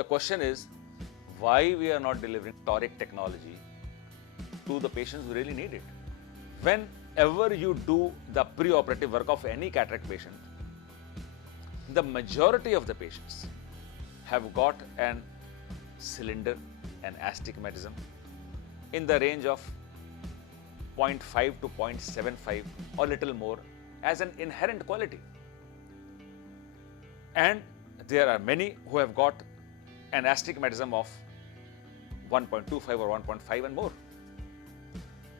the question is why we are not delivering Toric technology to the patients who really need it. Whenever you do the pre-operative work of any cataract patient, the majority of the patients have got an cylinder, an astigmatism in the range of 0.5 to 0.75 or little more as an inherent quality. And there are many who have got an astigmatism of 1.25 or 1.5 and more.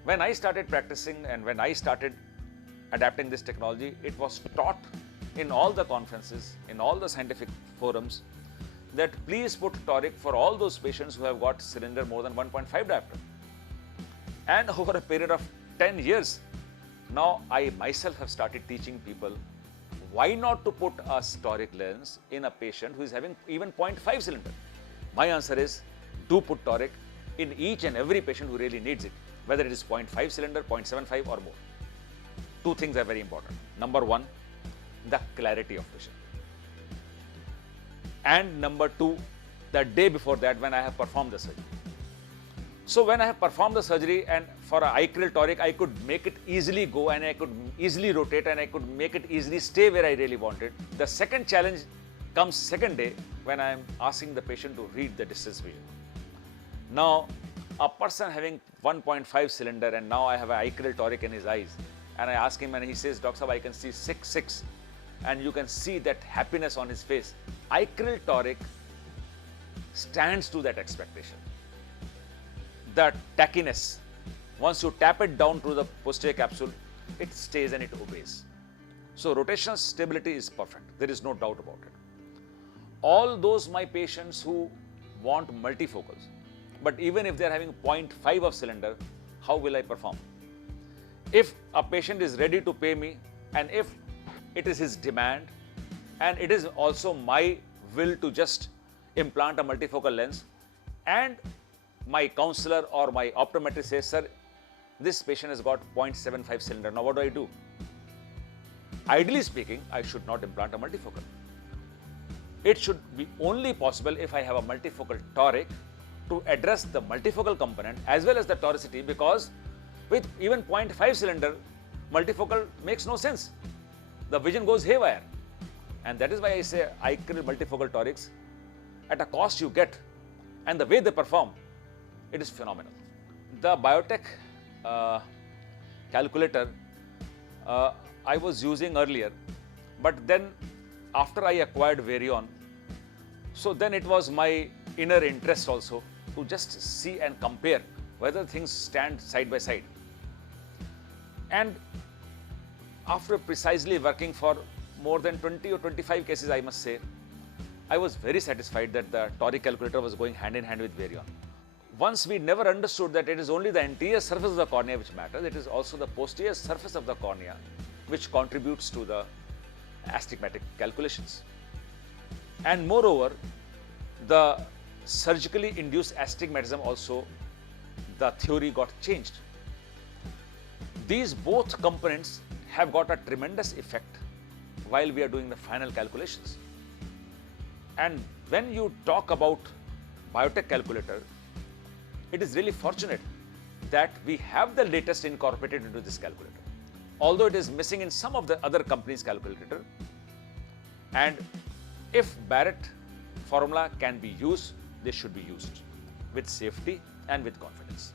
When I started practicing and when I started adapting this technology, it was taught in all the conferences, in all the scientific forums, that please put Toric for all those patients who have got cylinder more than 1.5 diopter. And over a period of 10 years, now I myself have started teaching people why not to put a Toric lens in a patient who is having even 0.5 cylinder. My answer is, do put Toric in each and every patient who really needs it, whether it is 0.5 cylinder, 0.75 or more. Two things are very important. Number one, the clarity of vision. And number two, the day before that when I have performed the surgery. So when I have performed the surgery and for an Eyecryl Toric, I could make it easily go and I could easily rotate and I could make it easily stay where I really wanted. The second challenge comes second day when I am asking the patient to read the distance vision. Now, a person having 1.5 cylinder and now I have an Eyecryl Toric in his eyes and I ask him and he says, Doctor Sahab, I can see 6.6 and you can see that happiness on his face. Eyecryl Toric stands to that expectation. The tackiness, once you tap it down through the posterior capsule, it stays and it obeys. So rotational stability is perfect. There is no doubt about it. All those my patients who want multifocals, but even if they are having 0.5 of cylinder, how will I perform? If a patient is ready to pay me and if it is his demand and it is also my will to just implant a multifocal lens and my counselor or my optometrist says, sir, this patient has got 0.75 cylinder. Now what do I do? Ideally speaking, I should not implant a multifocal. It should be only possible if I have a multifocal Toric to address the multifocal component as well as the toricity, because with even 0.5 cylinder, multifocal makes no sense. The vision goes haywire. And that is why I say Eyecryl multifocal Torics, at a cost you get and the way they perform, it is phenomenal. The BIOTECH calculator I was using earlier, but then after I acquired Varion, so then it was my inner interest also to just see and compare whether things stand side by side. And after precisely working for more than 20 or 25 cases, I must say, I was very satisfied that the Toric calculator was going hand in hand with Varion. Once we never understood that it is only the anterior surface of the cornea which matters, it is also the posterior surface of the cornea which contributes to the astigmatic calculations. And moreover, the surgically induced astigmatism also, the theory got changed. These both components have got a tremendous effect while we are doing the final calculations. And when you talk about BIOTECH calculator, it is really fortunate that we have the latest incorporated into this calculator, although it is missing in some of the other companies' calculator. And if Barrett formula can be used, they should be used with safety and with confidence.